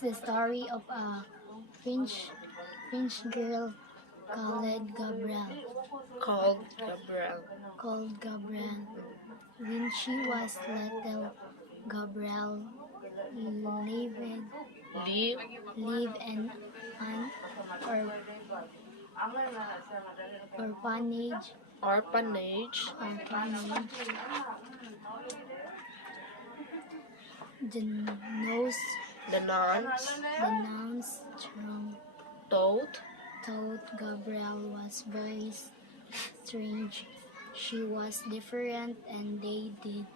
the story of a French girl called Gabrielle. When she was little, Gabrielle lived in an orphanage. The nuns thought Gabrielle was very strange. She was different and they did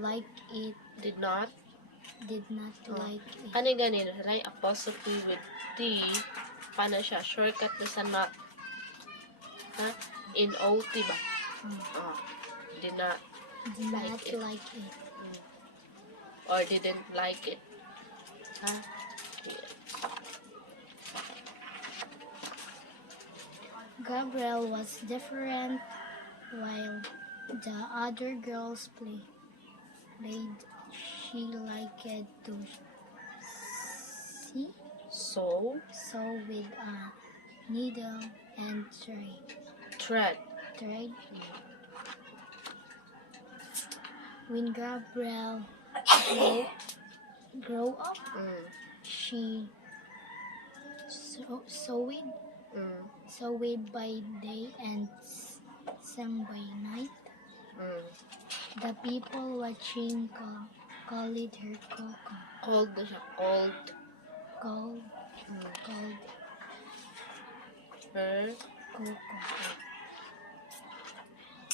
not like it. Kani ganin, right? Apostrophe with T. Paano siya? Shortcut na sa not. Ha? In OT ba? Did not like it. Or didn't like it. Ha? Gabrielle was different while the other girls played. She liked to sew with a needle and thread. When Gabrielle grew up, she sewed by day and sang by night. The people watching called her Coco. Called Her Coco.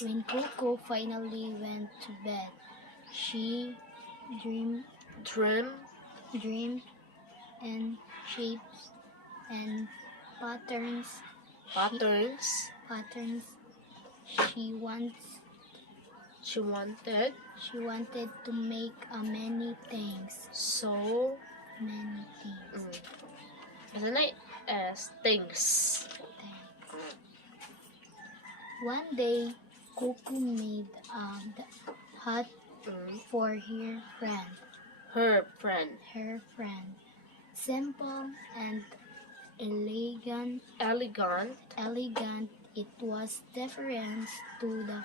When Coco finally went to bed, she dreamed in shapes and patterns. She wanted to make many things. So Many things. Things. One day, Coco made a hat for her friend. Simple and elegant. It was different to the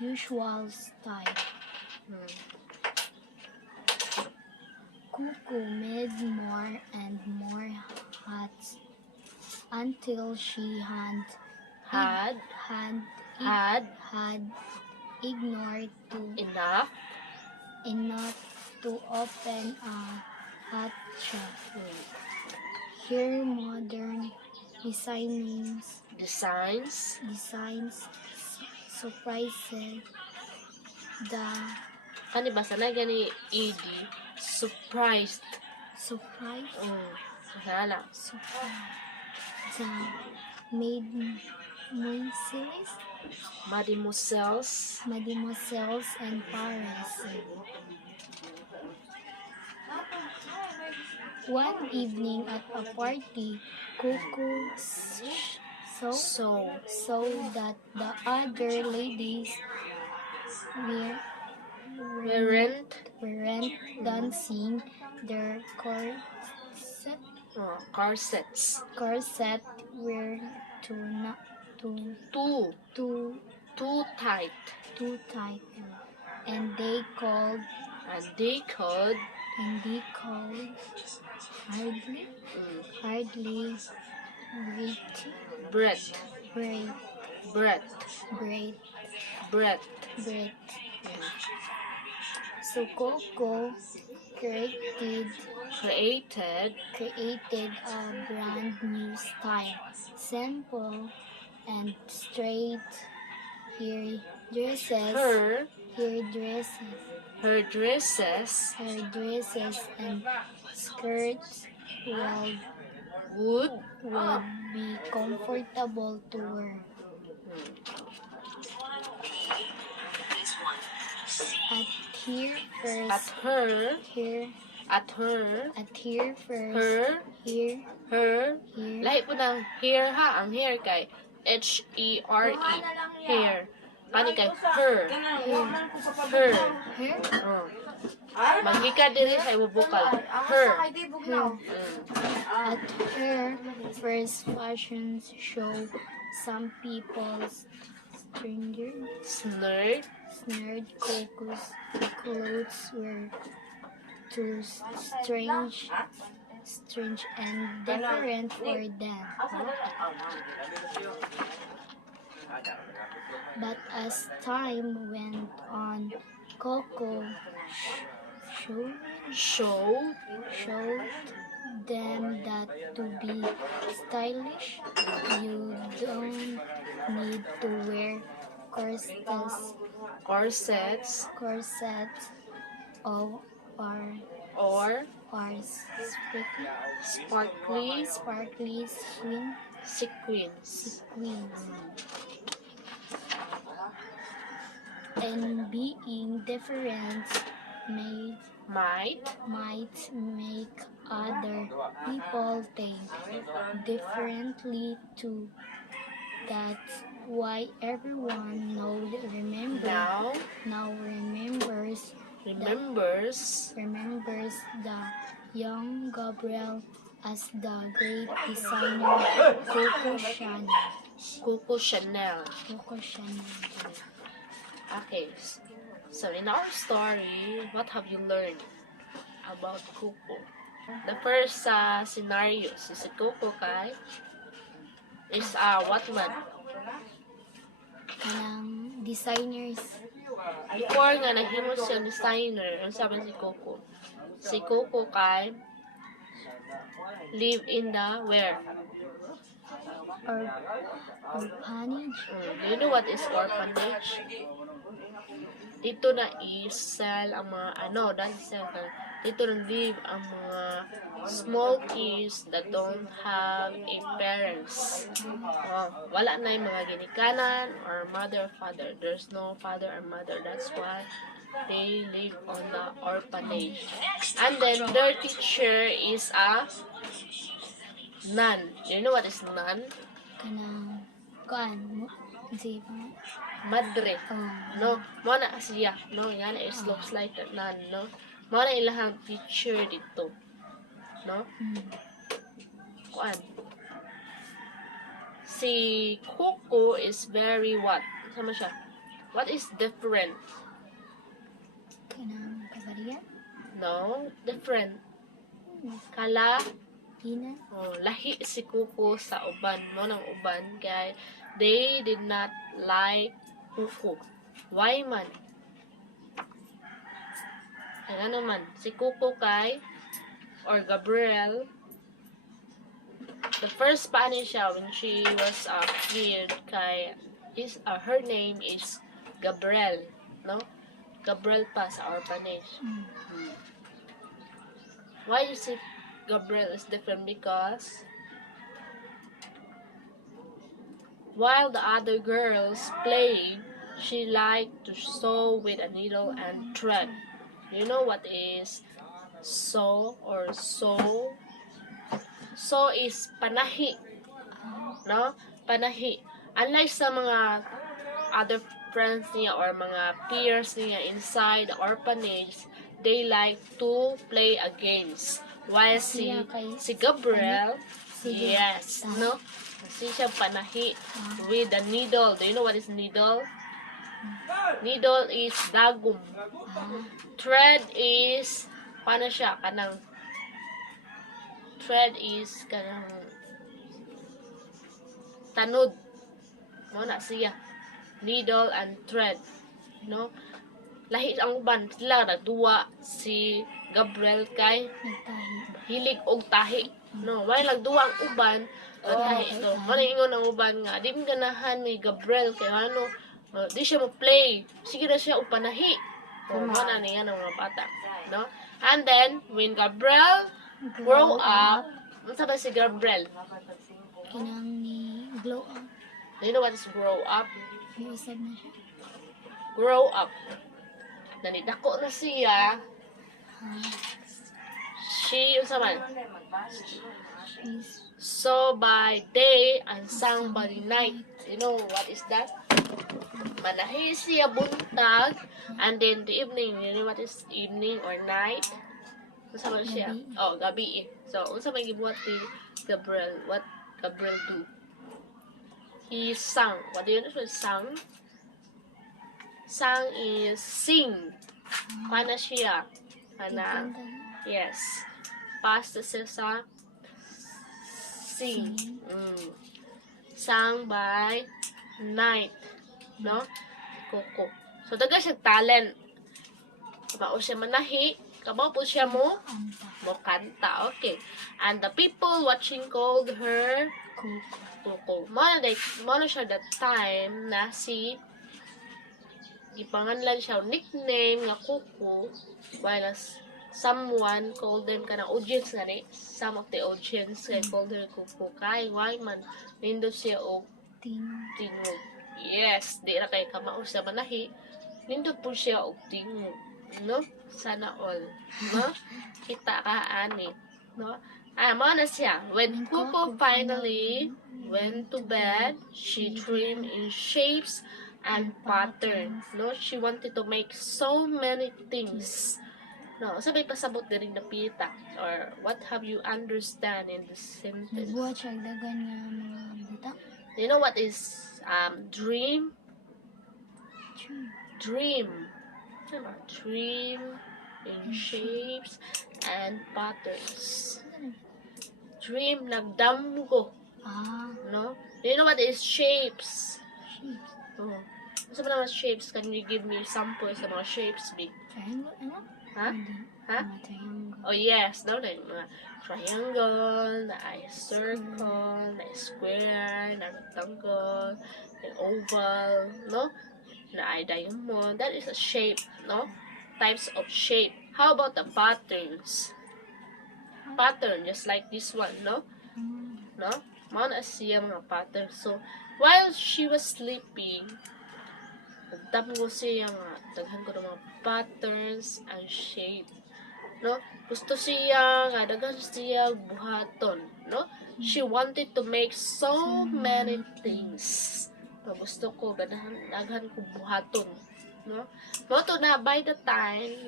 usual style. Coco made more and more hats until she had ignored enough to open a hat shop. Her modern designs surprised the Kani basa na gani ED. Surprised. Masala. The mademoiselles and Paris. One evening at a party, Coco saw that the other ladies weren't dancing. Their corsets were Too tight. and they called hardly breath. So Coco created a brand new style, simple and straight. Her dresses and skirts would be comfortable to wear. Lahi po ng hair ha. Ang hair kay H-E-R-E. Hair. Kani kay her. Magika diri sa ibubukal. Her. At her first fashion show, some people's Snerd. snared Coco's clothes were too strange and different for them. But as time went on, Coco Show. showed them that to be stylish, you don't need to wear Corsets. or Or sparkly sparkly sequins. queens. And being different Might. might make other people think differently too. That's why everyone now remembers the young Gabriel as the great designer Coco Chanel. Coco Chanel. Coco Chanel. Okay. So in our story, what have you learned about Coco? The first scenario, si Coco kay is what man? Kanang designers. Before nga nahimo siya designer, ang sabi si Coco. Si Coco kay live in the where? Orphanage. Do you know what is orphanage? Dito na i-sell ang mga dito na live ang mga small kids that don't have a parents. Wala na yung mga ginikanan or mother or father. There's no father or mother. That's why they live on the orphanage. And then their teacher is a nun. Do you know what is nun? Kanang si Madre. No, mo na siya. No, yan is looks like a nun, no. Mo na ilahang teacher dito. No? Kuan. Si Coco is very what? Sama siya. What is different? kanang kabariya. No, different. Lahi si Coco sa uban mo ng uban kay they did not like Coco. Why man? Ano man, si Coco kay or Gabriel, the first Spanish siya when she was a kid kay her name is Gabriel, no? Gabriel pa sa orphanage. Why you see Gabriel is different? Because while the other girls played, she liked to sew with a needle and thread. You know what is sew or sew? Sew is panahi. No? Panahi. Unlike sa mga other friends niya or mga peers niya inside the orphanage, they like to play a games. While si Gabriel, yes, no? Kasi siya panahi with the needle. Do you know what is needle? Needle is dagum. Thread is paano siya? Thread is tanod. Mo na siya. Needle and thread. No? Lahi ang uban sila nagduwa si Gabriel kay hilig og tahi. No, why nagduwa ang uban tahi ito. Maningon ang uban nga di ganahan ni Gabriel kay ano di siya mo play. Sige na siya og panahi. Mana niya ng mga bata, no? And then when Gabriel grow up, unsa ba si Gabriel? Kanang ni glow up. Do you know what is grow up? Usab na siya. Grow up. Nanidako na siya. She, unsa man? So by day and sang by night. You know what is that? Manahi siya buntag, and then the evening, you know what is evening or night? Unsa man siya? Gabi. Oh, gabi eh. So, unsa may gibuhat ni Gabriel? What Gabriel do? He sang. What do you know what sang? Sang is sing. Kana siya? Kana, Gaganda. yes. Past siya sa sing. Singing. Sang by night. No? Coco. So, daga siya talent. Kabao siya manahi. Kabao po siya mo kanta. Okay. And the people watching called her Coco. Mano siya that time na si ipanganlan siya nickname nga Coco, while someone called them kanang audience nga ni, some of the audience kay called her Coco kay why man nindot siya og tingog. Yes, di ra kay kamao siya manahi, nindot po siya og tingog, no? Sana all, no? Kita ka ani, no? Mao na siya. When Coco finally went to bed, she dreamed in shapes and patterns. No, she wanted to make so many things. No, sabay pasabot diri na pita. Or what have you understand in this sentence? Nagbuhat siya dagan nga mga buta. You know what is dream? Dream. Ano? Dream in shapes and patterns. Dream nagdamgo. No? Do you know what is shapes? Shapes. Oh. Ano ba naman shapes? Can you give me samples sa mga shapes, big? Triangle, ano? Ha? Ha? Mga triangle. Oh, yes. No, na yung mga triangle, na ay circle, na ay square, na rectangle, na oval, no? Na ay diamond. That is a shape, no? Types of shape. How about the patterns? Pattern, just like this one, no? No? Mana siya mga patterns. So, while she was sleeping, nagdamgo siya nga, daghan ko ng mga patterns and shape. No? Gusto siya nga, daghan siya buhaton. No? She wanted to make so many things. No, gusto ko, daghan ko buhaton. No? Moto na, by the time,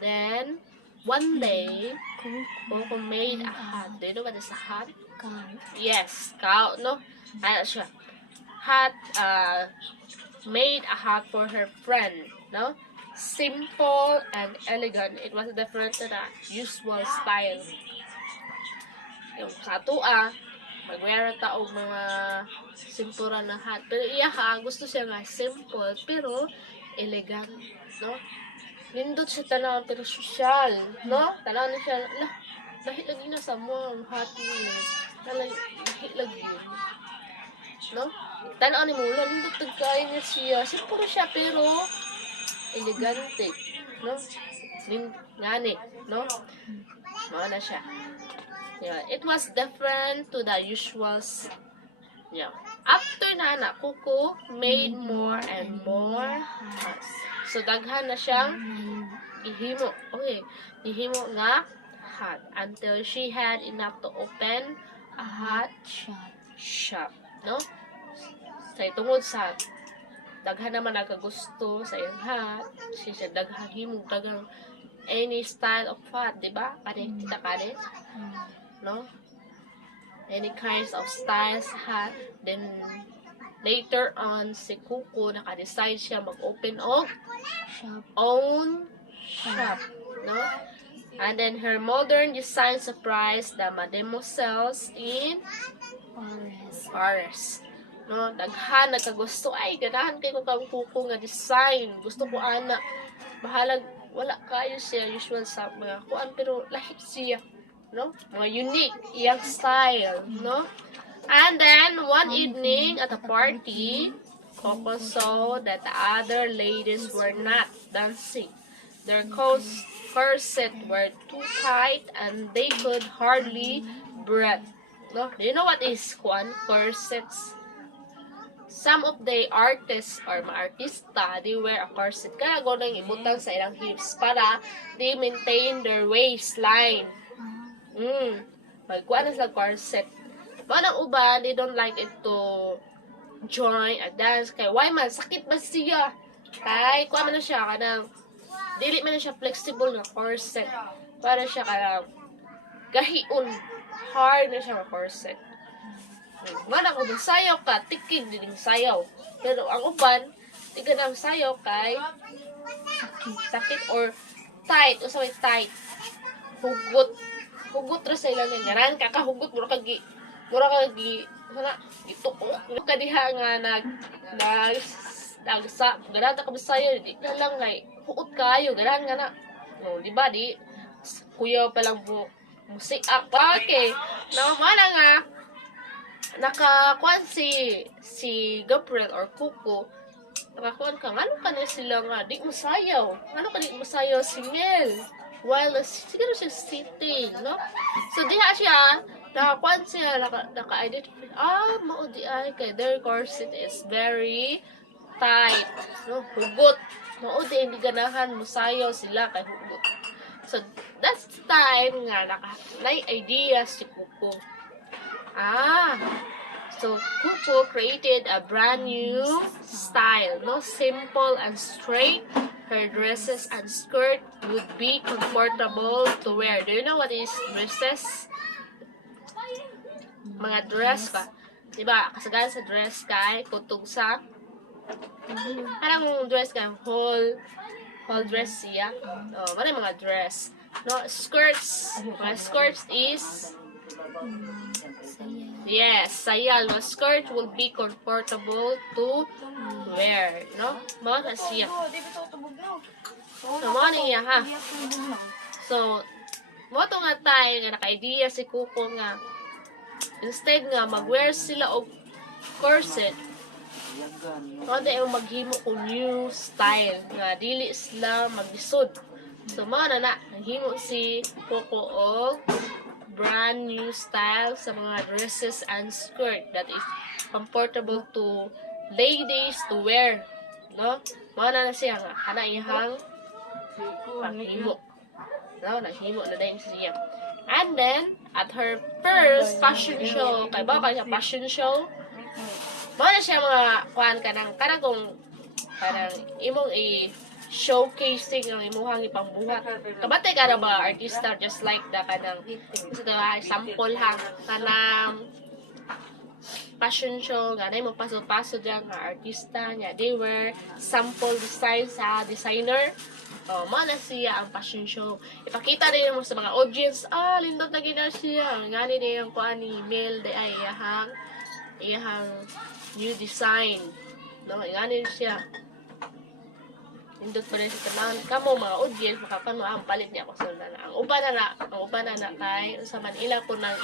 then one day, Coco made a hat. Do you know what is a hat? Cow. Yes, cow, no? Ano siya? Hat, made a hat for her friend, no? Simple and elegant. It was different to the usual style. Yung sa atua, mag-wear ta og mga simple na hat. Pero iya gusto siya nga simple, pero elegant, no? Nindot siya tanaw, pero social, no? Tanaw na siya, lahi lagi na sa mo, ang hat niya. Lahi lagi yun. No? Tanaw ni Mula, nindot tagkain niya siya. Simple siya, pero elegante, no? Ngani, no? Mga na siya. Yeah, it was different to the usual. Yeah. After na anak, Coco made more and more hats. So, daghan na siyang ihimo. Okay. Ihimo nga hat. Until she had enough to open a hat shop. No? Sa tungod sa daghan naman nagagusto sa iyang hat. Siya daghan himo, daghang any style of hat, di ba? Kani, kita kani? No? Any kinds of styles hat. Then, later on, si Coco, naka-decide siya mag-open of own shop. No? And then, her modern design surprised the mademoiselles in Paris. No? Daghan, nagkagusto. Ay, ganahan kayo kang Coco nga design. Gusto ko, ana. Bahalag, wala kayo siya. Usual sa mga kuan, pero lahit siya. No? Mga unique, iyang style, no? And then, one evening at a party, Coco saw that the other ladies were not dancing. Their corset were too tight and they could hardly breathe. No? Do you know what is corsets? Some of the artists or mga artista, they wear a corset. Kaya nang ibutang sa ilang hips para they maintain their waistline. Magkuha na sila corset. Mga uban, they don't like it to join a dance. Kay why man sakit ba siya? Kay kuha man na siya kanang dili man na siya flexible nga corset. Para siya kanang gahiun hard na siya nga corset. Mana ko sayaw ka, tikid din sayaw. Pero ang uban, di ka nang sayaw kay sakit or tight, usaway tight. Hugot ra sa ilang ngaran, kakahugot mura kagi sana ito ka diha nga sa ganata ka sayaw, di na lang kay huot kayo, ganan nga na. No, di ba di kuya pa lang musik okay. Namana nga nakakuan si Gabriel or Kuko, nakakuan ka, ano ka na sila nga, di masayaw. Ano ka di masayaw si Mel? While siguro siya sitting, no? So, diha siya, nakakuan siya, naka-identify, mao di ay, kay their corset is very tight, no? Hugot. Mao di, hindi ganahan, masayaw sila kay hugot. So, that's the time nga, nai-idea si Kuko. So Kuko created a brand new style, no? Simple and straight. Her dresses and skirt would be comfortable to wear. Do you know what is dresses? Mga dress ka. Diba? Kasagalan sa dress kay kutog sa anong dress kay whole dress siya. Mga dress. No, skirts. Mga skirts is yes, sayal. No, skirt will be comfortable to wear. No? Mga siya. So, mga niya ha. So, mo to nga tayo nga naka-idea si Kuko nga instead nga mag-wear sila og corset, kada yung maghimo ko new style nga dili sila magisod. So, mga na naghimo si Kuko og brand new style sa mga dresses and skirt that is comfortable to ladies to wear, no? Mga na siya nga kana iyang paghimo, no? Naghimo na din siya. And then at her first fashion show, kay ba kaya fashion show, mga na siya mga kuan kanang kung parang imong showcasing ang imuhang ipangbuhat. Kabate ka na ba artista just like the kanang sample ha kanang fashion show nga na mo paso-paso dyan nga artista nga they were sample design sa designer. Mana siya ang fashion show. Ipakita rin mo sa mga audience, lindot na gina siya. Ngani din yung kuan ni Mel de ay iyahang new design. No, ngani siya. Indot pa rin sa tanan kamo mga audience makapano ang palit niya ako sa na ang uban na kay sa Manila ko nang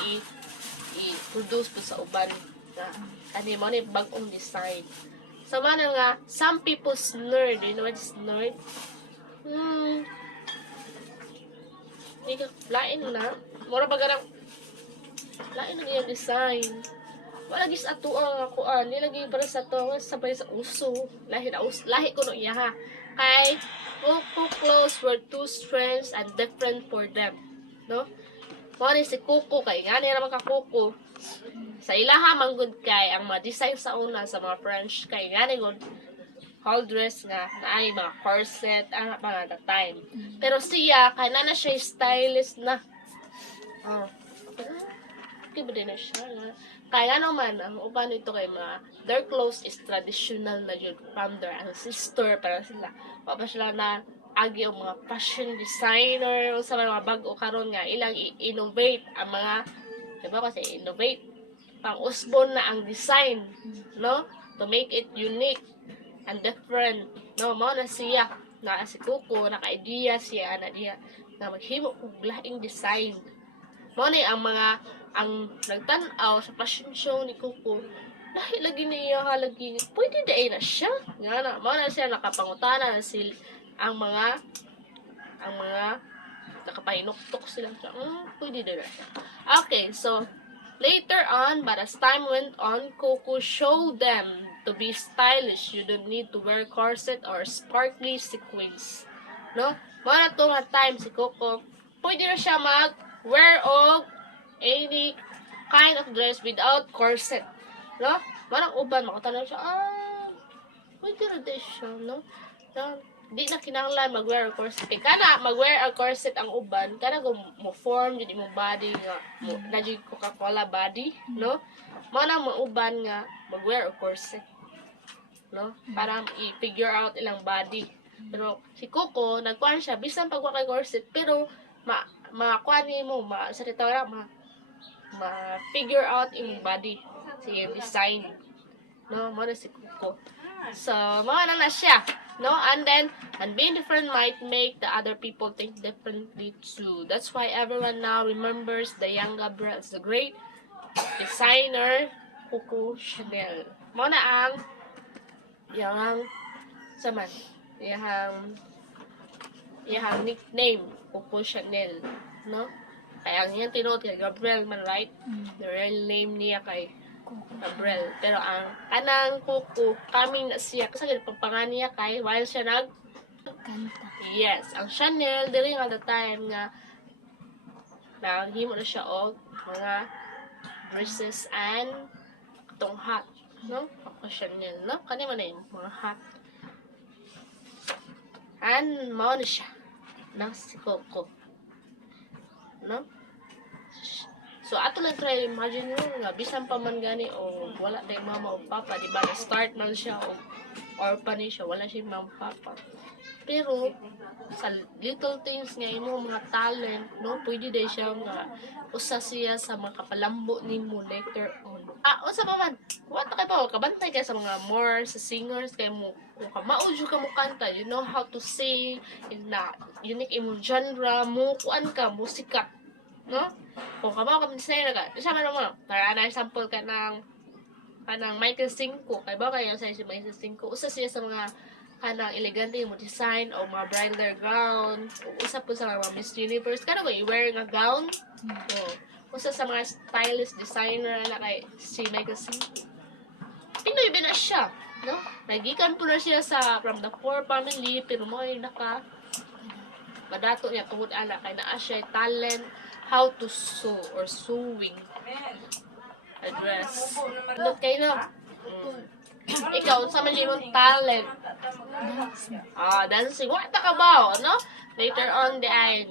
i-produce po sa uban na ani mo ni bag-ong design sa man nga some people's nerd, you know what's nerd? Hindi ka lain na mura ba garang lain na yung design wala gis ato ang kuan nilagay para sa to sabay sa uso lahi ko no iya ha kay Kuko clothes were two strands and different for them, no? Mo si Kuko kay ngani ra man ka Kuko sa ilaha manggod kay ang mga design sa una sa mga French kay ngani gud whole dress nga naay mga corset ang mga that time. Pero siya kay na siya stylish na. Okay ba din na siya na kaya naman, ang uban ito kay their clothes is traditional na yun from their ancestor para sila. Pa sila na agi ang mga fashion designer o sa mga bago karon nga ilang innovate ang mga diba kasi innovate pang usbon na ang design, no? To make it unique and different. No, mo na siya na si Kuko naka-idea siya na diya na maghimo og laing design. Mo ni ang nagtanaw sa fashion show ni Kuko dahil lagi niya halagi pwede day na siya nga na mo na siya nakapangutana na ang mga nakapahinuktok sila siya pwede day na siya. Okay, so later on but as time went on Kuko showed them to be stylish. You don't need to wear corset or sparkly sequins, no? Mo na to nga time si Kuko pwede na siya mag-wear og any kind of dress without corset, no? Marang uban, makatanan siya, pwede rin din siya, no? Na, di na kinanglan mag-wear a corset. Kaya kana, mag-wear a corset ang uban, kana kung mo form, yun imong body nga, na yung Coca-Cola body, no? Manang mga uban nga, mag-wear a corset, no? Para i-figure out ilang body. Pero si Coco, nagkuhan siya, bisan pagwa kay corset, pero makakuha niya mo, sa titawara, ma-figure out imong body. Si design. No, mo na si Coco. So, mga na siya. No, and being different might make the other people think differently too. That's why everyone now remembers the young Gabriel as the great designer Coco Chanel. Mo na ang yang saman, yang nickname Coco Chanel, no? Kaya ang yung tinuot kay Gabriel man, right? The real name niya kay Gabriel. Pero ang anang Coco, coming na siya, kasi pagpangan niya kay, while siya Kanta. yes, ang Chanel, during all the time nga, naghimo na siya og mga dresses and itong hat, no? Coco Chanel, no? Kani mo na yung mga hat. And, mao na siya, no? Si Coco. No? So, ato lang try imagine mo nga, bisan pa man gani, o wala tayong mama o papa, di ba? Na-start man siya, o orphanage siya, wala siya mama papa. Pero, sa little things nga, imo mga talent, no? Pwede din siya nga, usa siya sa mga kapalambo ni mo later on. Usa pa man, what kay pa, kabantay kay sa mga more, sa singers, kay mo, kung maudyo ka mo kanta, you know how to sing, na unique imong genre, mo, kuan ka, musika, no? Kung kamo ka designer ka, siya man mo, para na sample ka ng Michael Cinco, kay ba kayo sa si Michael Cinco, usa siya sa mga kanang elegante mo design o mga bridal gown, usa po sa mga Miss Universe, kada mo i-wear nga gown, usa sa mga stylist designer na kay si Michael Cinco. Pinoy ba na siya, no? Nagikan po na siya from the poor family, pero mo ay madato niya tungod anak, kay naa siya talent, how to sew or sewing a dress. Look kayo, no? Ikaw, sa man yung talent. Dancing. What ka ba, no? Later on,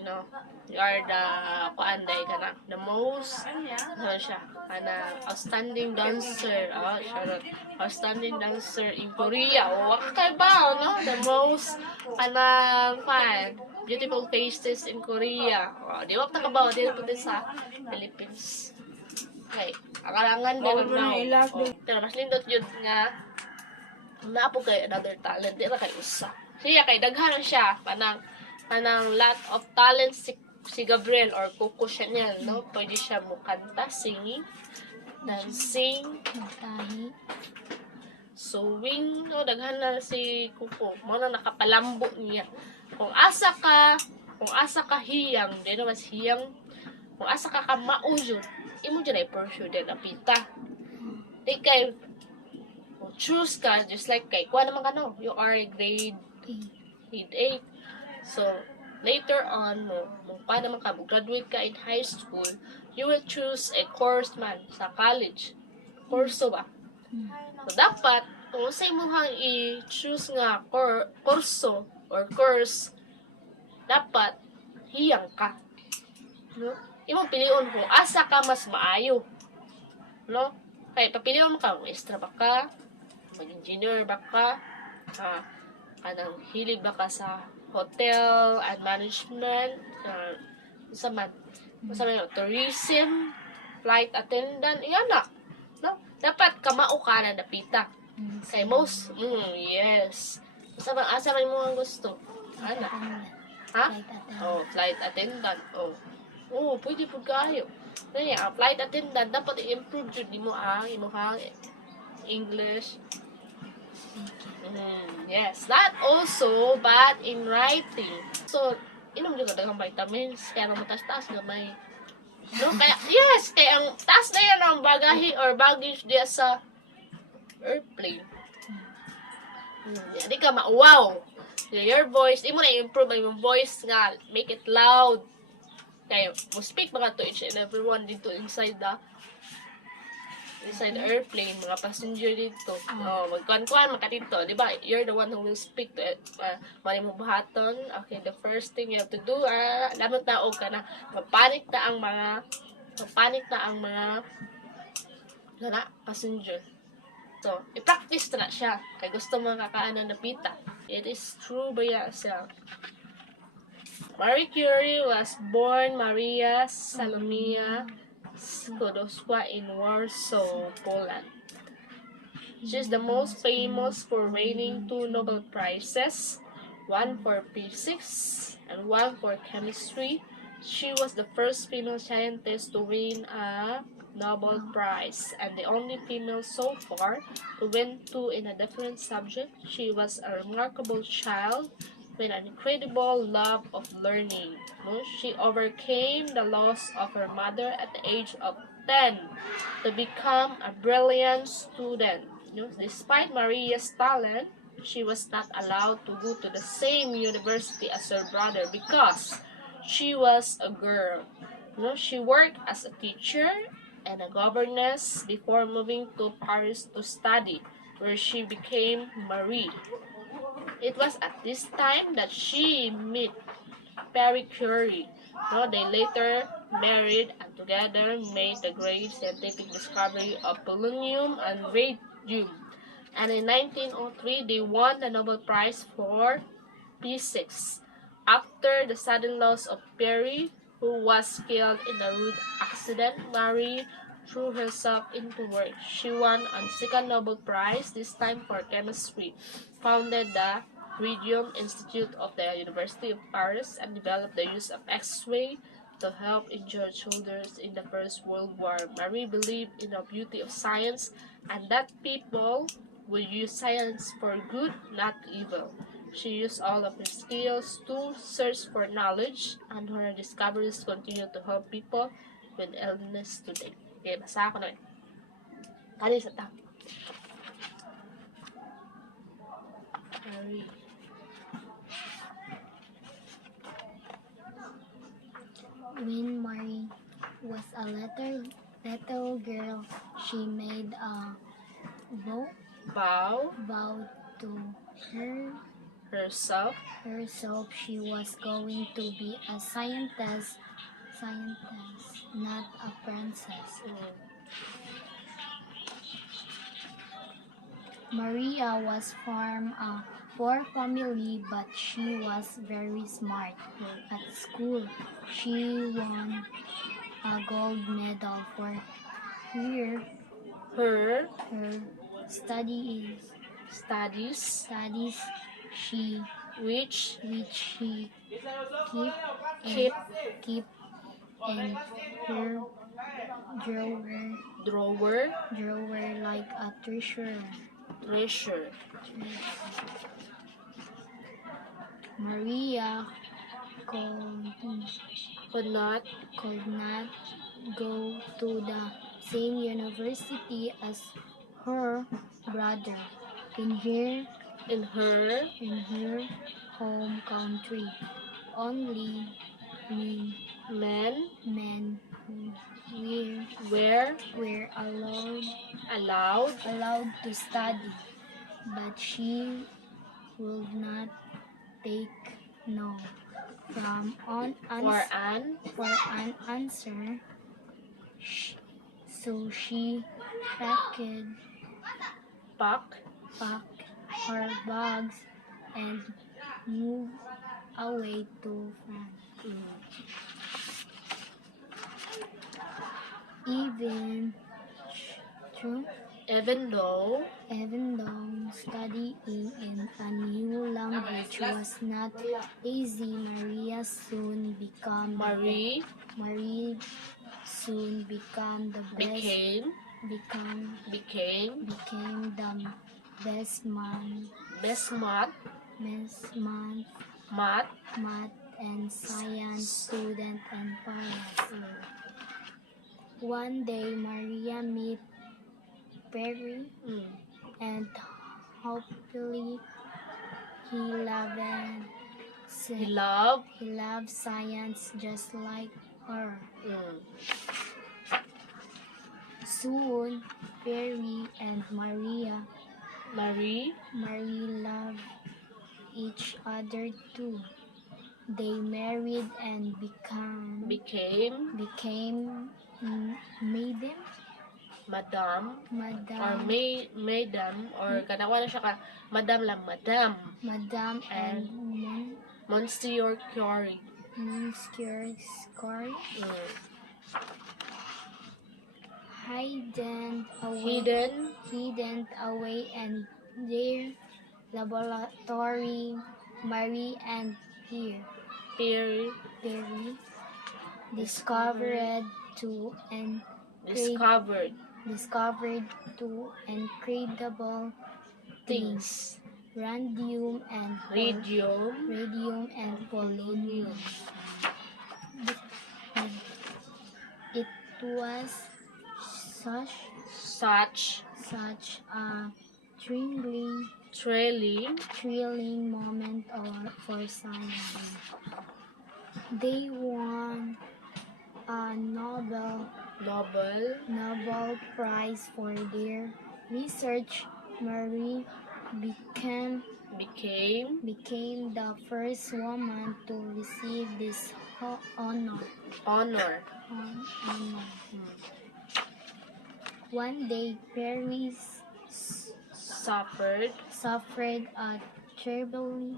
no? You are the most, outstanding dancer. Outstanding dancer in Korea. What ka ba, no? The most, beautiful faces in Korea. Di ba ka ba? Di na sa Philippines. Okay. Akarangan din now. Pero mas lindot yun nga, naapo kay another talent. Di na kay usa. Siya kay daghan siya. Panang lot of talent si Gabriel or Coco Chanel, no? Pwede siya mo kanta, singing, dancing, sewing, no? Daghan na si Coco. Mga nakapalambo niya. Kung asa ka hiyang, di na mas hiyang, kung asa ka mauyod, imo dyan ay pursue din napita. Di kay, choose ka, just like kay, kuha naman ka, no? You are grade 8. So, later on, kuha naman ka, graduate ka in high school, you will choose a course man sa college. Kurso ba? So, dapat, kung sa imuhang i-choose nga kurso or course, dapat hiyang ka. No? Imong pilion kung asa ka mas maayo. No? Kaya papilion mo ka, extra ba ka? Mag-engineer ba ka? Kanang hilig ba ka sa hotel and management? Tourism, flight attendant, iyan na. No? Dapat kamao ka na napita. Kay most, yes. Asa man mo ang gusto? Ano? Ha? Flight attendant. Pwede po kayo. Ang flight attendant, dapat i-improve yun mo ang English. Yes, that also, but in writing. So, inom juga dagang vitamins, kaya naman taas-taas gamay. No? Kaya, yes, kaya ang taas na yan ang bagahe or baggage diya sa airplane. Hindi ka wow. Your voice, di mo na improve yung voice nga, make it loud. Kaya, mo speak mga to each and everyone dito inside the inside the airplane, mga passenger dito. Magkuhan-kuhan maka dito, di ba? You're the one who will speak to it. Mali mo buhaton. Okay, the first thing you have to do, lamang tao ka na, mapanik na ang mga passenger. So, i-practice na siya. Kaya gusto mo kakaanan na pita. It is true ba siya? Marie Curie was born Maria Salomia Skłodowska in Warsaw, Poland. She is the most famous for winning 2 Nobel Prizes, one for physics and one for chemistry. She was the first female scientist to win a Nobel Prize and the only female so far to win 2 in a different subject. She was a remarkable child with an incredible love of learning. She overcame the loss of her mother at the age of 10 to become a brilliant student. Despite Maria's talent, she was not allowed to go to the same university as her brother because she was a girl. She worked as a teacher and a governess before moving to Paris to study, where she became Marie. It was at this time that she met Marie Curie. They later married and together made the great scientific discovery of polonium and radium. And in 1903, they won the Nobel Prize for Physics. After the sudden loss of Curie, who was killed in a road accident, Marie threw herself into work. She won a second Nobel Prize, this time for chemistry, founded the Radium Institute of the University of Paris, and developed the use of X-ray to help injured soldiers in the First World War. Marie believed in the beauty of science and that people will use science for good, not evil. She used all of her skills to search for knowledge, and her discoveries continue to help people with illness today. Okay, basa ako na. Kali sa ta. Marie. When Marie was a little girl, she made a vow to herself she was going to be a scientist, not a princess. Maria was from a poor family, but she was very smart. At school, she won a gold medal for her studies. Which she keep in her drawer like a treasure. Maria could not go to the same university as her brother in her home country. Only men were allowed to study, but she would not take no for an answer. So she packed her bags and moved away to France. Even though studying in a new language was not easy, Marie soon became the best math and science student in Paris. One day, Maria met Perry, and hopefully he loved science just like her. Soon, Perry and Marie loved each other too. They married and became maiden, madam, or madam, madam, or kanawa na siya ka, madam lang, madam, and Monsieur Curie. Monsieur Scory hidden away in their laboratory. Marie and Perry discovered two incredible things: radium and polonium. It was such a thrilling moment for science. They won a Nobel Prize for their research. Marie became the first woman to receive this honor. One day, Perry Suffered a terrible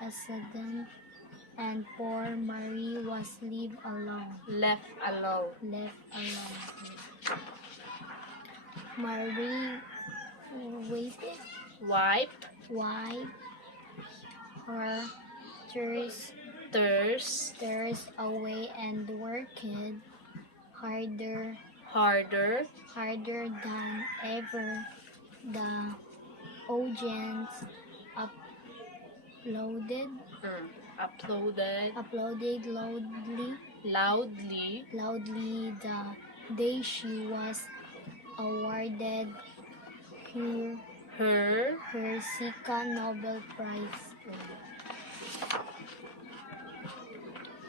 accident, and poor Marie was left alone. Marie wiped her tears away and worked harder than ever. The audience applauded loudly the day she was awarded her second Nobel Prize.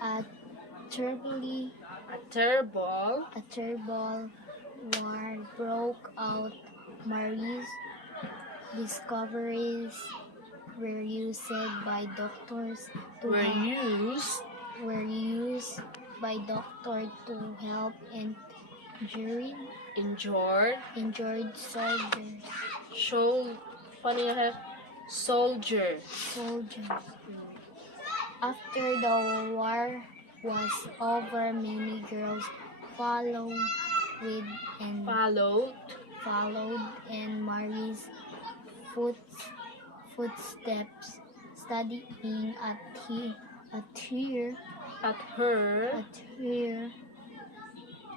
A terrible war broke out. Marie's discoveries were used by doctors to help injured soldiers. After the war was over, many girls followed in Marie's footsteps, studying at her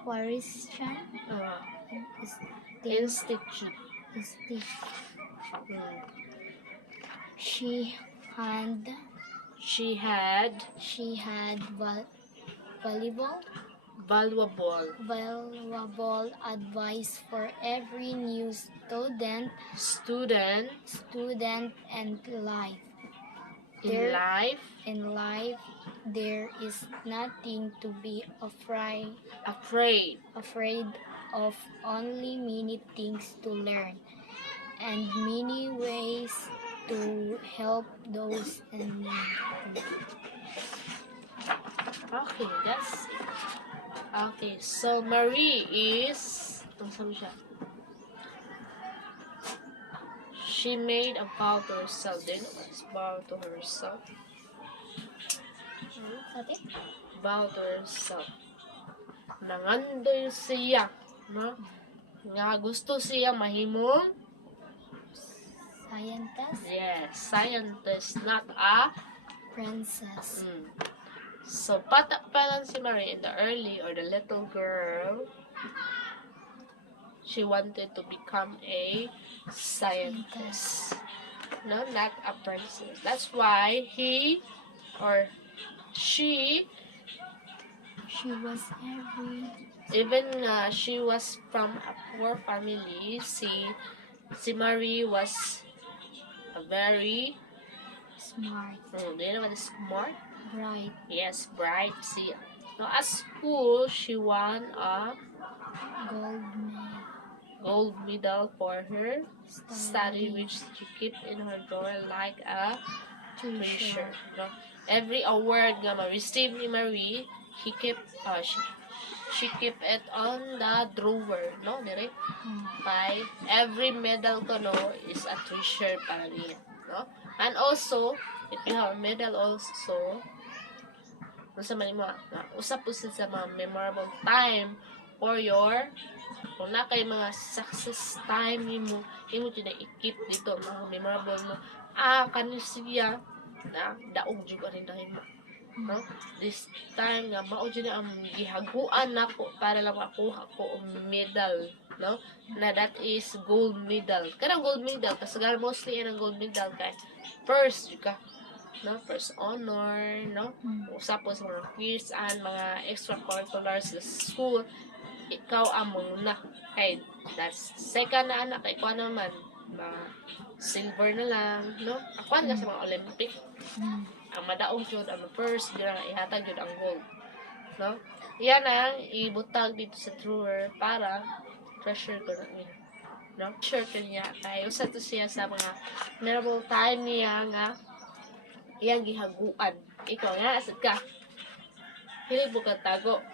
Parisian Institute. She had valuable advice for every new student and life. In life, there is nothing to be afraid of, only many things to learn, and many ways to help those in need. Okay, that's it. Okay, so Marie is, she made a vow to herself. Do you know what is vow to herself? Vow to herself. Nangandoy siya, no? Nga gusto siya mahimong Scientist? Yes, scientist, not a princess. So, bata pa lang si Marie in the early or the little girl, she wanted to become a scientist. No, not a princess. That's why he or she was she was from a poor family. Si Marie was a very smart. Do you know what is smart? Bright. Yes, bright siya. No, at school, she won a Gold gold medal for her study, study which she kept in her drawer like a treasure. treasure. No? Every award nga ma-receive ni Marie, he kept, she kept it on the drawer, no? Dire? Kay every medal ko, no, is a treasure para niya, no? And also, if you have a medal also, sa mga usap po sa mga memorable time or your kung na kay mga success time imo na i-keep dito mga memorable no kani siya na daog jud rin dahil mo no this time nga mao jud ang gihaguan nako para lang makuha ko ang medal no na that is gold medal kanang gold medal kasagaran mostly ang gold medal kay first jud ka no first honor no usap po sa mga quiz and mga extracurriculars sa school ikaw ang muna kay that's second na anak kay ko naman silver na lang no ako nga sa mga Olympic ang madaong jud ang first dira ihatag jud ang gold no yan ang ibutang dito sa drawer para treasure ko na niya no treasure ko niya kay usa to siya sa mga memorable time niya nga iyang gihaguan. Ikaw nga, asad ka. Hindi mo ka tago.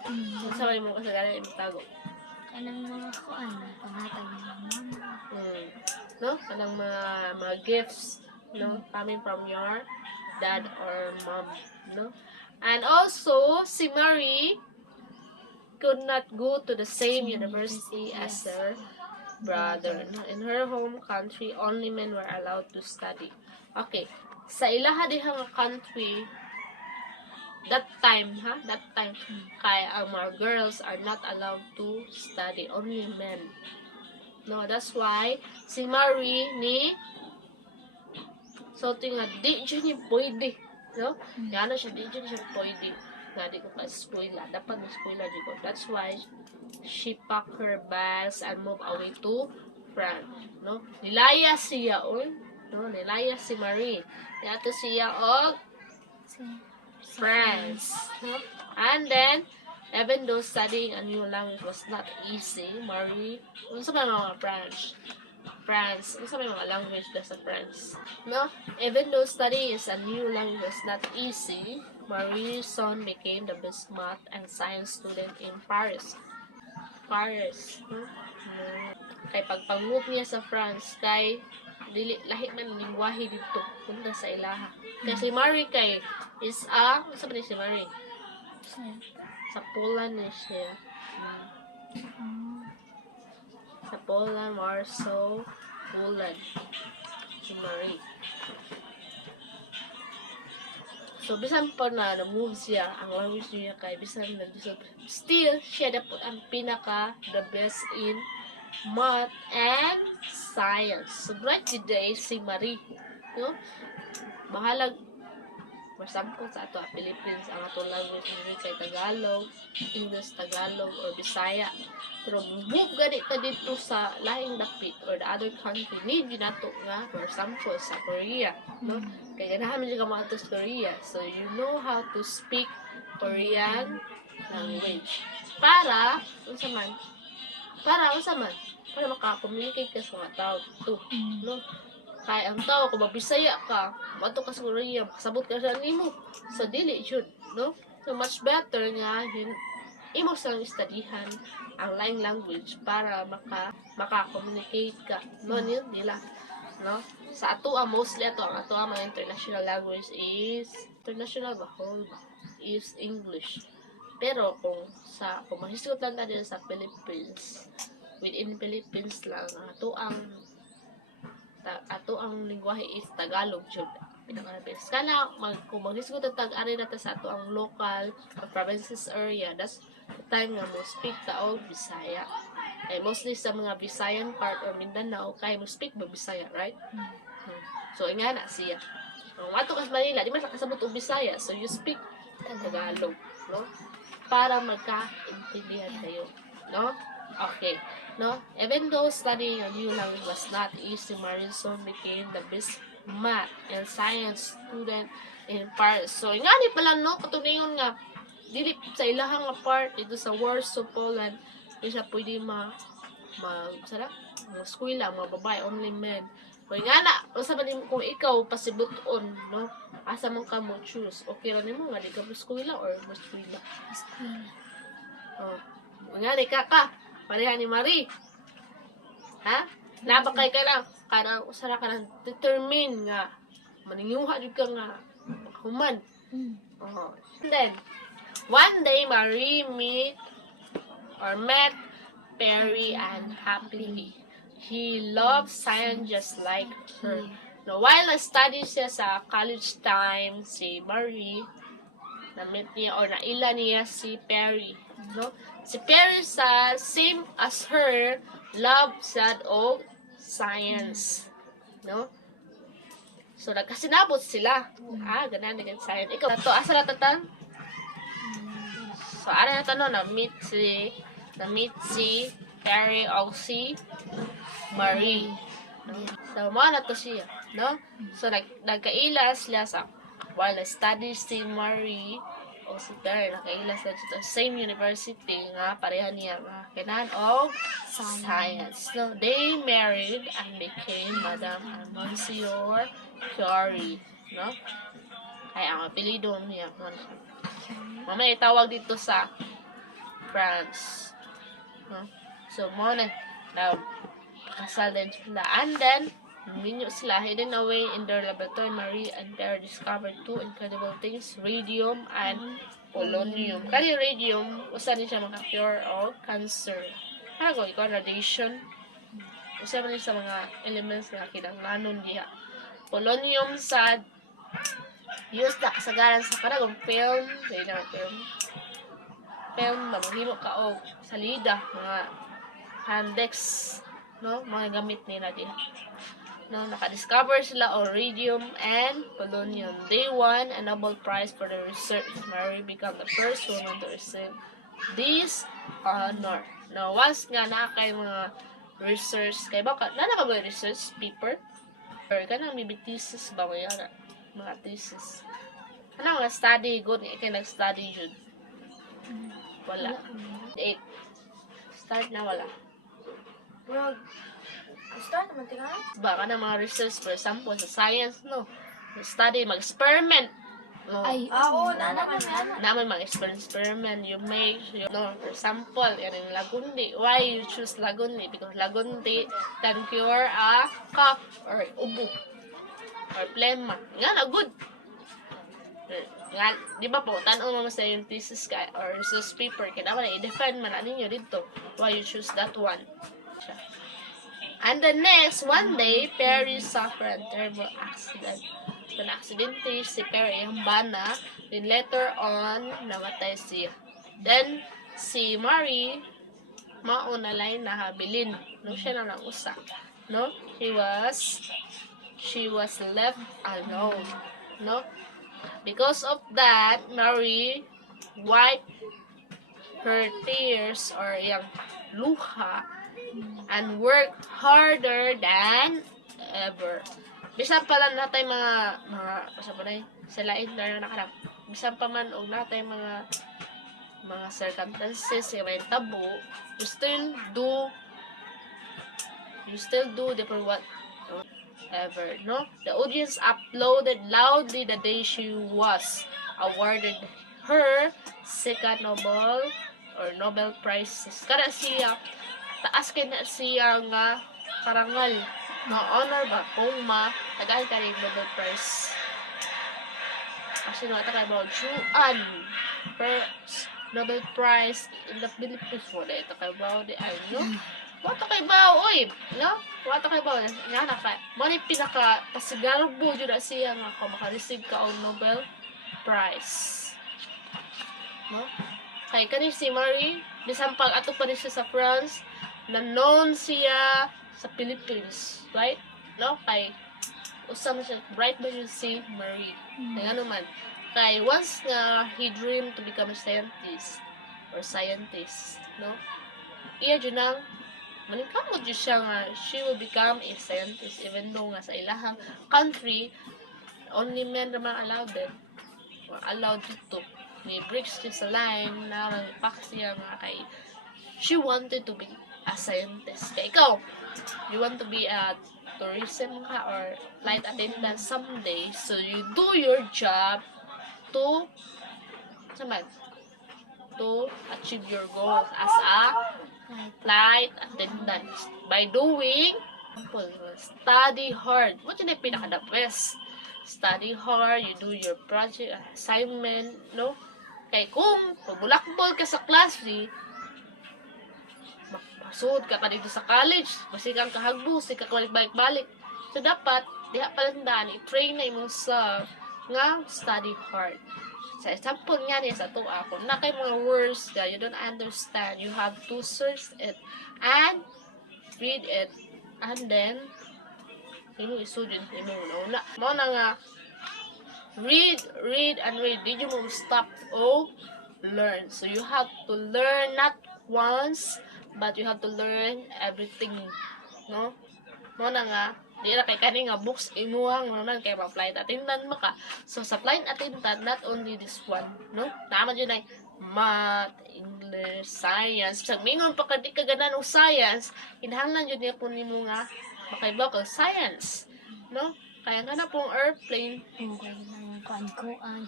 Sa wala mo kasagaran yung tago. Kanang mga kuan, panghatag ng mama. No? Kanang mga gifts, no? Coming from your dad or mom, no? And also, si Marie could not go to the same university as her brother. No? In her home country, only men were allowed to study. Okay. Sa ilaha dihang country that time kay ang mga girls are not allowed to study, only men no that's why si Marie ni so tinga di jud ni pwede no yana siya di jud siya pwede nga di ko pa eskwela dapat na eskwela di ko that's why she packed her bags and moved away to France no nilaya siya no nilaya si Marie yato siya og France no and then even though studying a new language was not easy Marie unsa man mga France unsa man mga language da sa France no even though studying is a new language was not easy Marie soon became the best math and science student in Paris no? Kay pagpang-move niya sa France kay dili lahi man lingwahe dito punta sa ilaha kasi Marie kay is sa si Marie sa Poland ni siya sa Poland Warsaw Poland si Marie so bisan pa na move siya ang language niya kay bisan still siya dapat ang pinaka the best in math and science. So, bright today, si Marie. No? Bahalag, for example, sa ato Philippines, ang ato language nila kay Tagalog, English, Tagalog, or Bisaya. Pero, move gani ka dito sa lahing dapit or the other country, need yun nato nga, for example, sa Korea. No? Kaya ganahan mo ka mga sa Korea. So, you know how to speak Korean language. Para maka-communicate ka sa mga tao to, no? Kaya ang tao kung mabisaya ka, mato ka sa Korea, makasabot ka sa nimo. So dili jud, no? So much better nga imo sang studyhan ang laing language para maka-communicate ka, no nila, no? Sa ato mostly ang mga international language is is English. Pero kung mahisgot lang tayo sa Philippines, within Philippines lang, ato ang lingwahe is Tagalog jud. Pinaka-best. Kana kung maghisgot ang tag-ari natin sa ato ang local provinces area, that's the time nga mo speak ta og Bisaya. Eh mostly sa mga Visayan part or Mindanao, kay mo speak ba Bisaya, right? So nga na siya. Kung ato kas Manila, di man kasabot og Bisaya, so you speak Tagalog, no? Para magka-intindihan kayo, no? Okay, no? Even though studying a new language was not easy, Marie soon became the best math and science student in Paris. So, nga ni pala, no? Katuningon nga, dili sa ilahang part dito sa Warsaw, Poland, di siya pwede sana mga eskwela, mga babae, only men. Kung nga na, basta ba kung ikaw pasibuton, no? Asa man ka mo choose. Okay ra nimo nga di ka eskwela or eskwela. Eskwela. Oh. Kung nga di ka pareha ni Marie. Ha? Nabakay ka lang, usara ka lang determine nga maninguha jud ka nga human. Oh. And then one day Marie met Perry and happily. He loved science just like her. Now, while study siya sa college time, si Marie, na-meet niya or naila niya si Perry. No? Si Perry sa same as her, love sad og science. No? So, nagkasinabot sila. Ganan na science. Ikaw, asa na tatang? So, ano na tanong, na-meet si Perry o si Marie. No? So, mga na to siya. No? So, nagkailas sila sa while study si Marie o si Perry, nakailas sila sa same university nga, pareha niya nga kinan o science. No? They married and became Madam and Monsieur Curie. No? Ay, ang apelido niya. Mamaya itawag dito sa France. No? So, muna, kasal din sila. And then, minyo sila, hidden away in their laboratory, Marie and Perry discovered two incredible things, radium and polonium. Kaya radium, usa din siya maka-cure of cancer. Ano ikaw, radiation. Usa din sa mga elements na kinanglanon diha. Polonium sa use na kasagaran sa karagong film, mamuhimo ka o salida, mga handex, no, mga gamit nila din. No, nakadiscover sila o radium and polonium. They won a Nobel Prize for their research. Marie became the first woman to receive this honor. Now, once nga kay mga research, kay baka, ka ba research paper? Or ka na may thesis ba mga thesis? Ano nga study, good, kaya nag-study yun. Wala. 8. Start na wala. Bro, start naman tingnan. Baka na mga research, for example, sa science, no? Study, mag-experiment. No? Ay, Oo, naman. Naman mag-experiment. You make, no, for example, yan yung lagundi. Why you choose lagundi? Because lagundi can cure a cough or ubo or phlegma. Nga na, good. Nga, di ba po, tanong mo sa yung thesis ka or research paper, kaya naman i-defend man ninyo dito why you choose that one. And the next, one day, Perry suffered a terrible accident. An accident si Perry ang bana, then later on, namatay siya. Then, si Marie, maunalay na habilin. No, siya na lang usa. No? She was left alone. No? Because of that, Marie wiped her tears or yung luha and worked harder than ever. Bisan pa lang natay mga salain na nakarap. Bisan pa man og natay mga circumstances may tabo, you still do the what ever, no? The audience applauded loudly the day she was awarded her second Nobel Prize. Kada siya, taas kay na siya nga karangal, nga honor ba, kung tagal ka rin Nobel Prize. Kasi nga takay ba, Juan, first Nobel Prize in the Philippines, wala ito kay ba, di ay, no? Wato kay ba, oy, no? Wato kay ba, nga naka, mani pinaka, pasigarbo dyan na siya nga ako, makareceive ka ang Nobel Prize. No? Kay kanin si Marie, bisan pag ato pa rin siya sa France, na known siya sa Philippines, right? No? Kay, usam siya, bright ba yun si Marie? Kaya naman, kay once nga he dreamed to become a scientist, no? Iya dyan ang, maningkamot dyan siya nga, she will become a scientist, even though nga sa ilahang country, only men naman allowed them, or allowed dito. ni bricks siya sa line na nagpak siya nga kay she wanted to be a scientist. Kaya ikaw, you want to be a tourism ka or flight attendant someday, so you do your job to to achieve your goals as a flight attendant by doing study hard. What yun ay pinaka the best? Study hard, you do your project assignment, no? Kay kung pabulakbol ka sa klase, masud ka dito sa college, masikang kahagbus, ka balik-balik. So dapat diha palandaan i-train na imong self nga study hard. Sa example nga niya sa tuwa kung na kay mga words that you don't understand, you have to search it and read it and then imo isudyon imo una. Mo na nga read and read. Did you mo stop o learn. So you have to learn not once but you have to learn everything, no? Mo na nga di na kay kani nga books imuhang mo nang kay flight attendant mo ka. So sa flight attendant not only this one, no? Tama jud ay math, English, science. Sa mingon pa kadi ka ganan og science, kinahanglan jud niya kun nimo nga makaibaw ka science, no? Kaya nga na pong airplane, Okay lang kuan-kuan.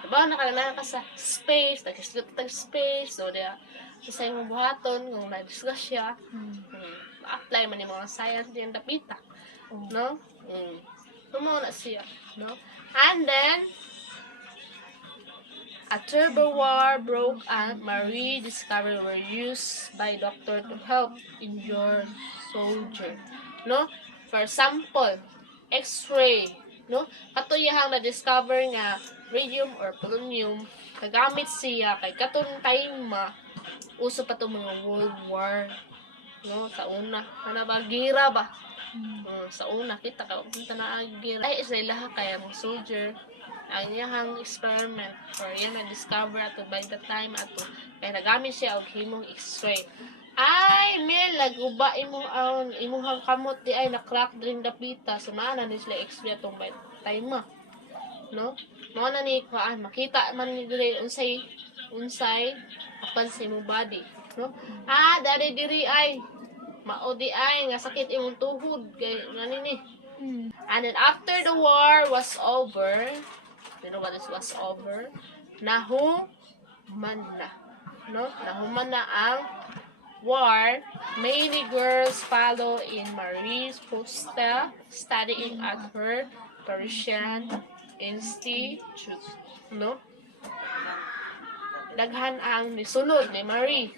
diba nakalala ka sa space, nag-discuss space, so dia isa yung buhaton kung na-discuss siya, apply man yung mga science din dapita, no? Tumo na siya, no? And then a turbo war broke out. Marie discovered were used by doctor to help injured soldier, no? For example, X-ray, no? Katuyahang na-discover nga radium or polonium, kagamit siya kay katong time uso pa itong mga World War, no? Sa una, ano ba, gira ba? Sa una, kita ka, punta na ang gira. Ay, isa lahat kaya mga soldier, ang iyahang experiment, or yan na-discover ato by the time ato, kaya nagamit siya og himong X-ray. Ay, Mel, laguba imuhang kamot di ay na-crack din dapita. So, maana ni sila X-ray atong by time no? Mga na ni kuhaan, makita man ni diri unsay apan sa imong body, no? Dari diri ay mao di ay nga sakit imong tuhod kay ngani ni. And then after the war was over, you know what is was over? Nahuman na, no? Nahuman na ang war. Many girls follow in Marie's footsteps, studying at her Parisian institute, no? Daghan ang nisunod ni Marie.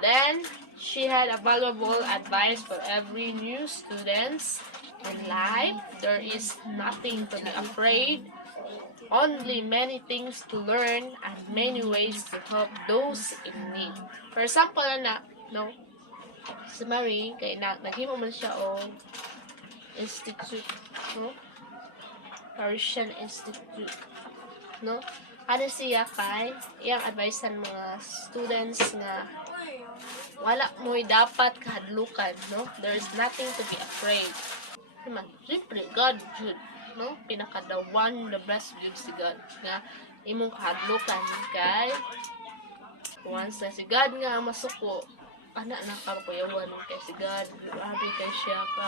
Then she had a valuable advice for every new students in life. There is nothing to be afraid, only many things to learn and many ways to help those in need. For example na, no? Si Marie kay naghimo man siya o institute, no? Parisian Institute, no? Ano siya kay iyang advice sa mga students nga wala mo'y dapat kahadlukan, no? There is nothing to be afraid. Naman, siyempre, God, Jude, no? Pinaka the one, the best Jude si God, nga imong kahadlukan kay once na si God nga masuko, anak na kapayawan kay si God, grabe kay siya ka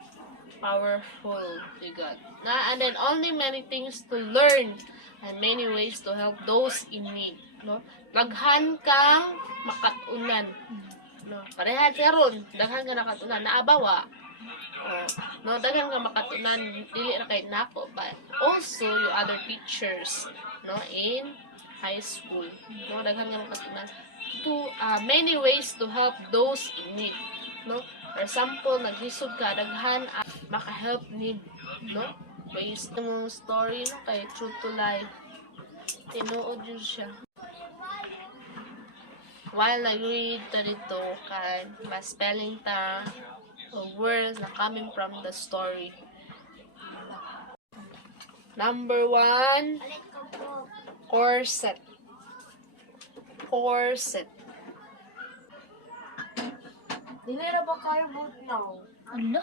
powerful si God. And then only many things to learn and many ways to help those in need, no? Daghan kang makatunan, no? Pareha karon, daghan ka nakatunan naabawa. No, daghan ka makatunan dili na kay nako, but also your other teachers, no, in high school, no, daghan ka makatunan to many ways to help those in need, no? For example, naghisod ka daghan maka-help need, no? Based mo story, no, kay true to life, tinuod yun siya. While nag-read ta dito kay mas spelling ta words na coming from the story. Number 1, corset. Corset. Dili na ba kayo both now? Ano?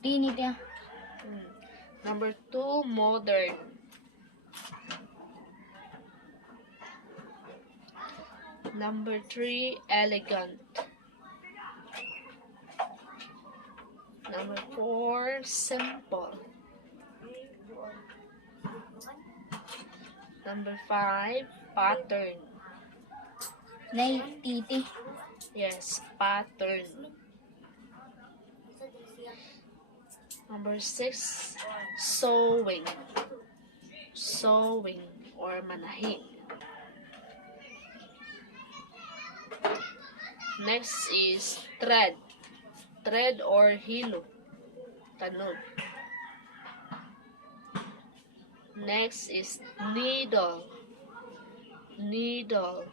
Tinit yan. Number 2, modern. Number 3, elegant. Number 4, simple. Number 5, pattern. Nay, titi. Yes, pattern. Number 6, sewing. Sewing or manahi. Next is thread. Thread or hilo. Tanod. Next is needle. Needle.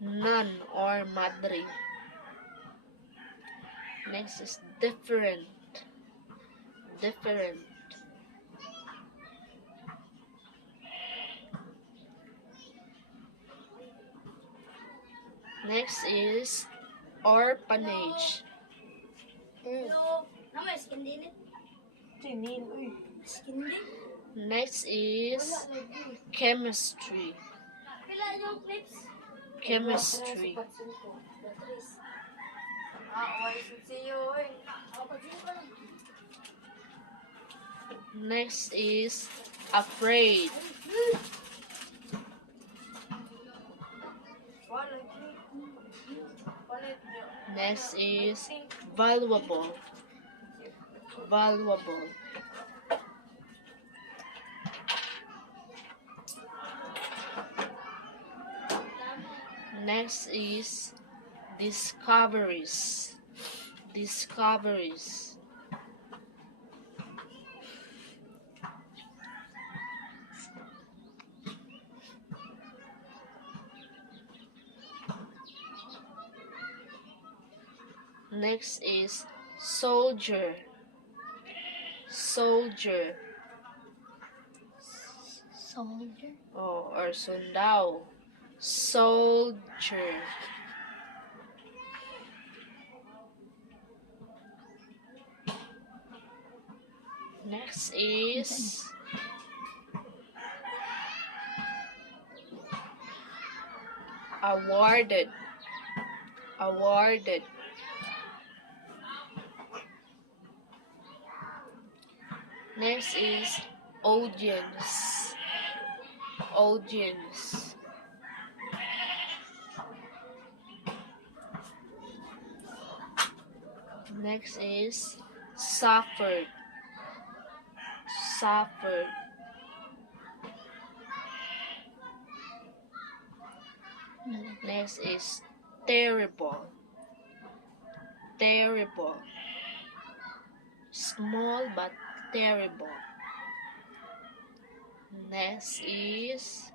None or madre. Next is different. Different. Next is orphanage. Sinin, uy. Next is chemistry. Chemistry. Next is afraid. Next is valuable. Valuable. Next is discoveries. Discoveries. Next is soldier. Soldier. Soldier. Oh, or sundao. Soldier. Next is awarded. Awarded. Next is audience. Audience. Next is suffered. Suffered. Next is terrible. Terrible. Small but terrible. Next is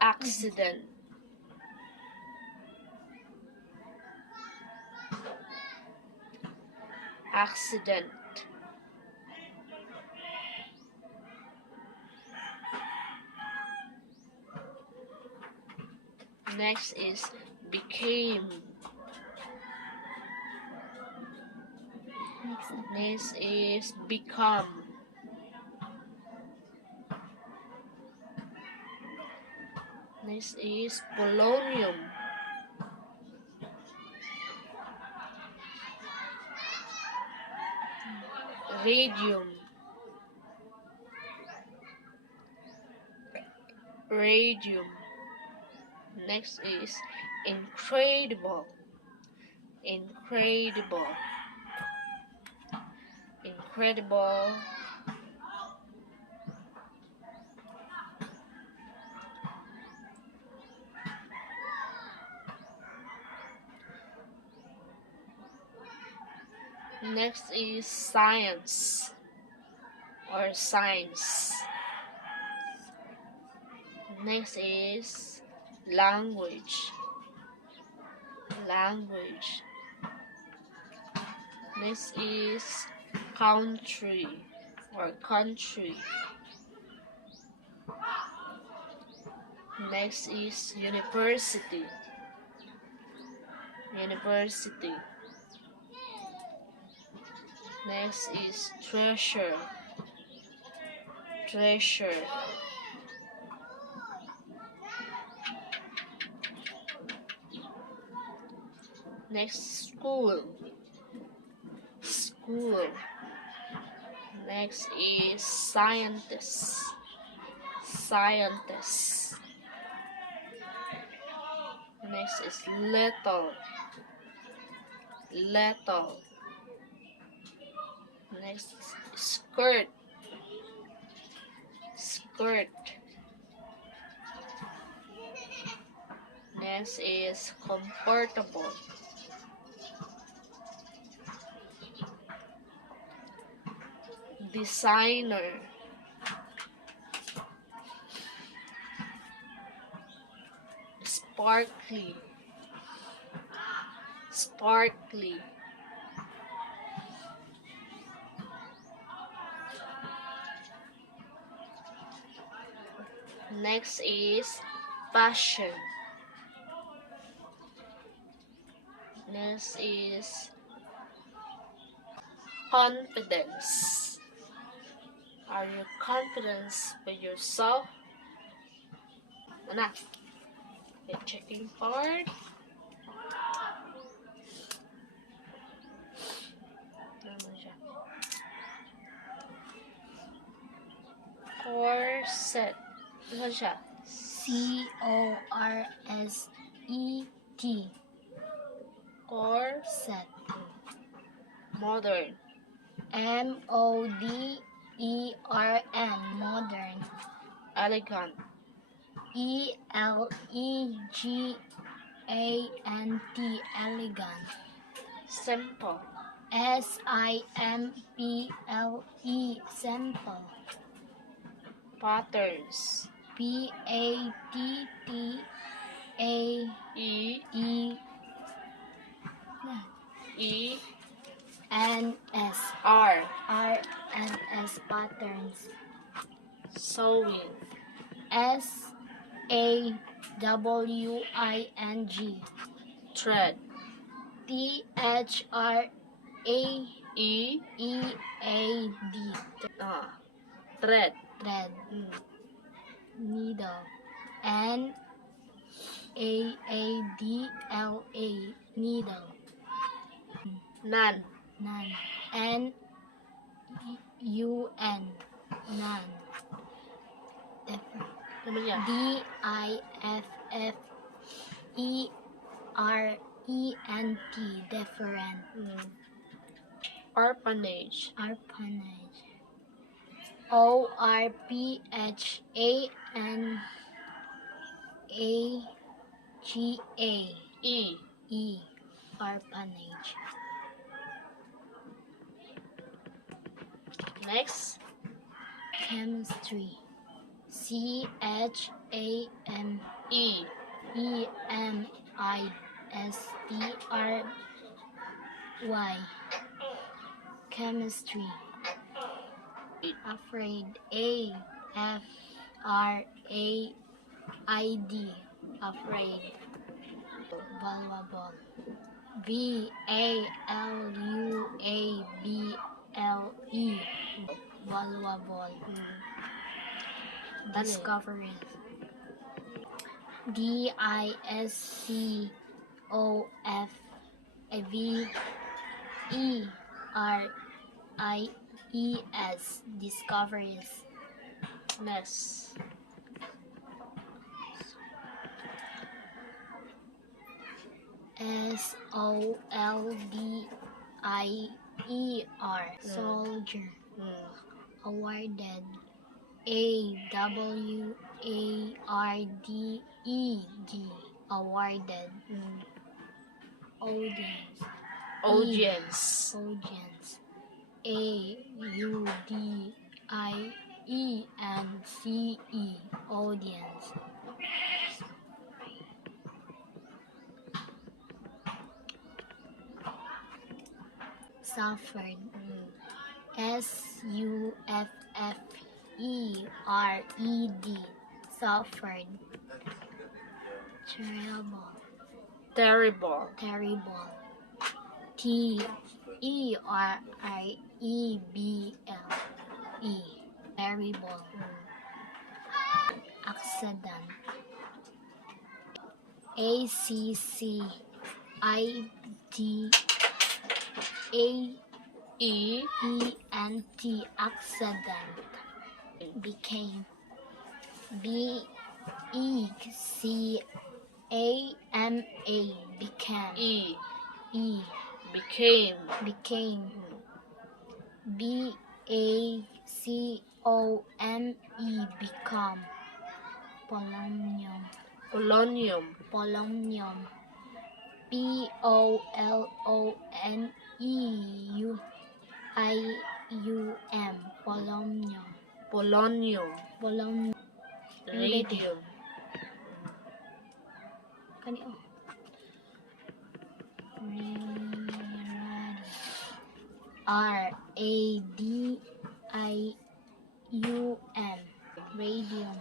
accident. Accident. Next is became. Next is become. Next is polonium. Radium. Radium. Next is incredible. Incredible. Incredible. Next is science or science. Next is language. Language. Next is country or country. Next is university. University. Next is treasure. treasure. Next, school. School. Next is scientist. Scientist. Next is little. Little. Next is skirt. Skirt. Next is comfortable. Designer. Sparkly. Sparkly. Next is passion. Next is confidence. Are you confident with yourself? Anak, the checking part. Ano siya? Corset. Ano siya? C-O-R-S-E-T. Corset. Set. Modern. M-O-D-E-R-N. Modern. Elegant. E-L-E-G-A-N-T. Elegant. Simple. S-I-M-P-L-E. Simple. Patterns. P-A-T-T-A-E. E N-S. R. R-N-S. Patterns. Sewing. S-A-W-I-N-G. Thread. T-H-R-A-E-A-D. Thread. Thread. Needle. N-A-A-D-L-A. Needle. Nun. Nun. N-U-N. Nun. Ano ba yan? D-I-F-F-E-R-E-N-T. Different. Orphanage. Orphanage. O-R-P-H-A-N-A-G-A. E. E. Orphanage. Next. Chemistry. C-H-A-M-E-E-M-I-S-T-R-Y. Chemistry. Afraid. A-F-R-A-I-D. Afraid. Valuable. V-A-L-U-A-B-L-E. Valuable. Discovery. D-I-S-C-O-F-A-V-E-R-I-E-S. Discoveries. Next. S-O-L-D-I-E-R. Soldier. Awarded. A-W-A-R-D-E-D. Awarded. Audience. Audience. Audience. A-U-D-I-E-N-C-E. Audience. Suffered. S-U-F-F-E-R-E-D. Suffered. Terrible. Terrible. Terrible. T-E-R-I-E-B-L-E. terrible. Accident. ACCIDAENT. Accident. Became. BECAMA. Became. E. Became. Became. BACOME. Become. Polonium. Polonium. Polonium. POLONEUIUM. Polonium. Polonium. Polonium. Radium. Kani oh. RADIUM. Radium.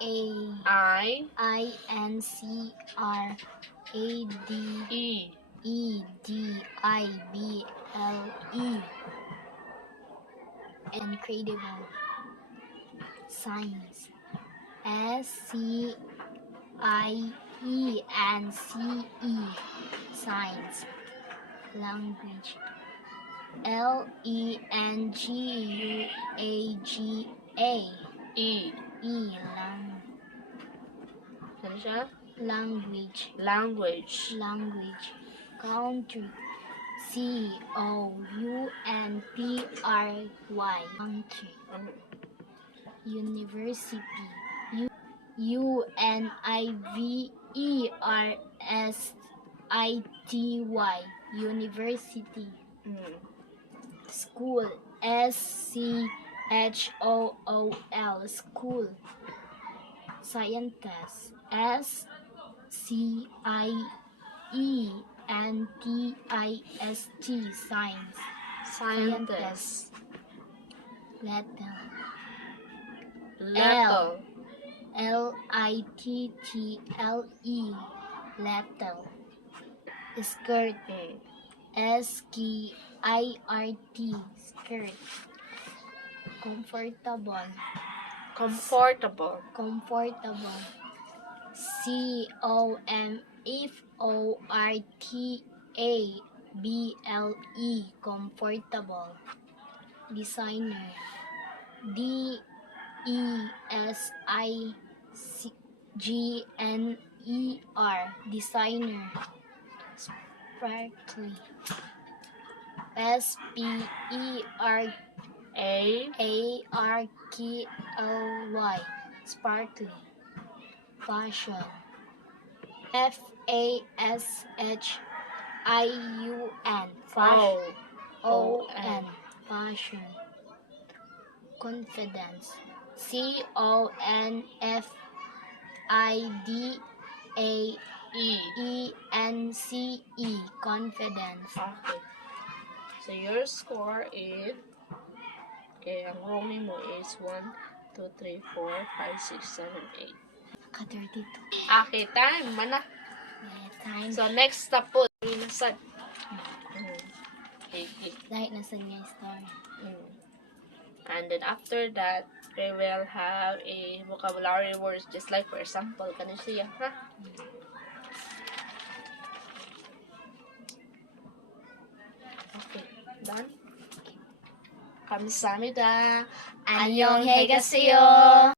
INCRADEEDIBLE. Incredible. Science. SCIENCE. Science. Language. LENGUAGA. E. Ano siya? Language. Language. Language. Country. COUNTRY. Country. University. UNIVERSITY. University. School. SCHOOL. School. Scientist. SCIENTIST. Science. Scientist. Lethal. Lethal. LITTLE. Lethal. Skirt. SKIRT. Skirt. Comfortable. Comfortable. Comfortable. COMFORTABLE. Comfortable. Designer. DESIGNER. Designer. Sparkly. SPERARKLY. Sparkly. Fashion. FASHION. FASHION. Fashion. Confidence. CONFIDENCE. Confidence. Okay. So your score is, okay, ang roaming mo is 1, 2, 3, 4, 5, 6, 7, 8. Ka-32. Okay, time. Mana. Time. So next step po, nasad. 8. Dahil nasa niya story. And then after that, we will have a vocabulary words just like for example, kanin siya, ha? Okay, done? 감사합니다. 안녕히 계세요.